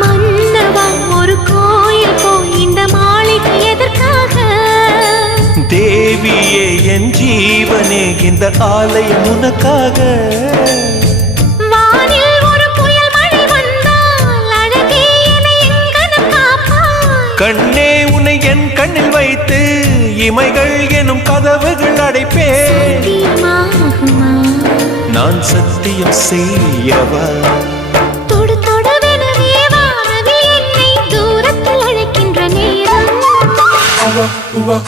மன்னவா ஒரு கோயில் போய் இந்த மாளிகை எதற்காக? தேவியே என் ஜீவனே இந்த ஆலயம் உனக்காக. வானில் ஒரு புயல் மழை வந்தால் அழகே என்னை எங்கனம் காப்பாய். கண்ணே உன்னை என் கண்ணில் வைத்து இமைகள் எனும் கதவுகள் அடைப்பேன். சத்தியமாகுமா? நான் சத்தியம் செய்யவா? தொடு தொடுவெனவே வானவில் என்னை தூரத்தில் அழைக்கின்ற நேரம். உவா